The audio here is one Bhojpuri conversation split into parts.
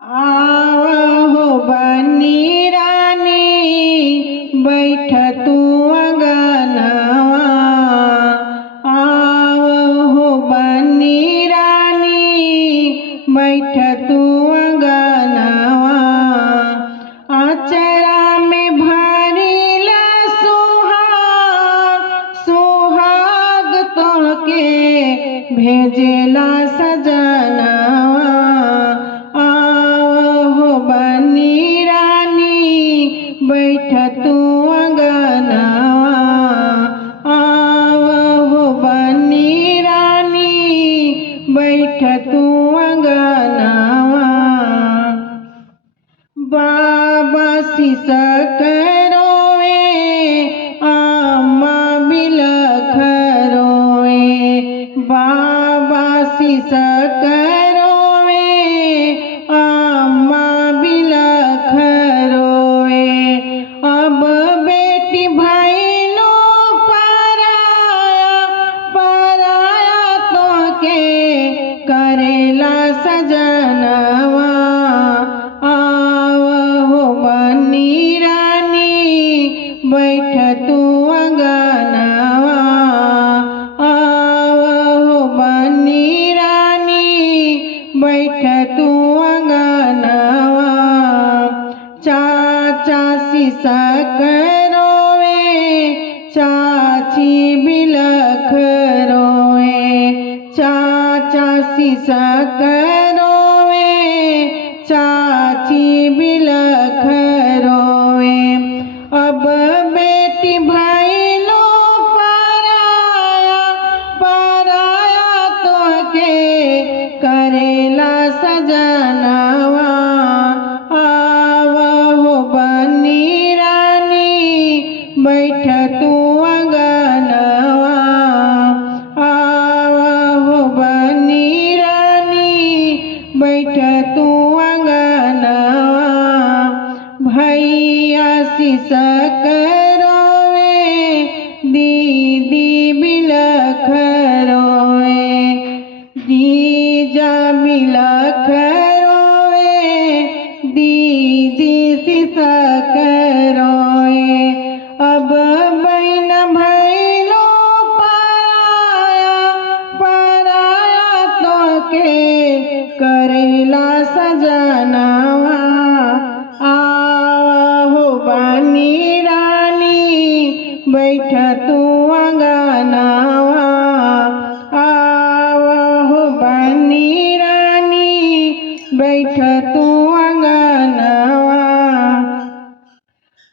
आवहो बनी रानी बैठ तू अंगनवा। आवहो बनी रानी बैठ तू अंगनवा। आचरा में भरिला सुहाग सुहाग तोहके भेजेला सजनवा। आवहो बनी रानी बैठ तू अंगनवा। आवहो बनी रानी बैठ तू अंगनवा। बाबा सिसक रोए अम्मा बिलख रोए। बाबा सिसक रोए अम्मा बिलख रोए। अब बेटी भइलो पराया पराया तोहके करेला सजनवा। आवहो बनी रानी बैठ तू अंगनवा। आवहो बनी रानी बैठ तू अंगनवा। चाचा सिसक रोए चाची बिलख रोए। चाचा सिसक रोए चाची बिलख रोए। अब बेटी भइलो पराया पराया तोहके करेला सजनवा। आवहो बनी रानी बैठ तू अंगनवा। आवहो बनी रानी बैठ तू अंगनवा। भैया सिसक रोए दीदी बिलख रोए। जीजा बिलख रोए दीदी सिसक रोए। अब बहन भइलो पराया पराया तोहके करेला सजनवा। आवहो बनी रानी बैठ तू अंगनवा। आवहो बनी रानी बैठ तू अंगनवा।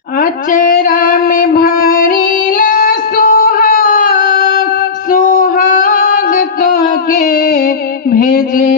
आचरा में भरिला सुहाग सुहाग तोहके भेजे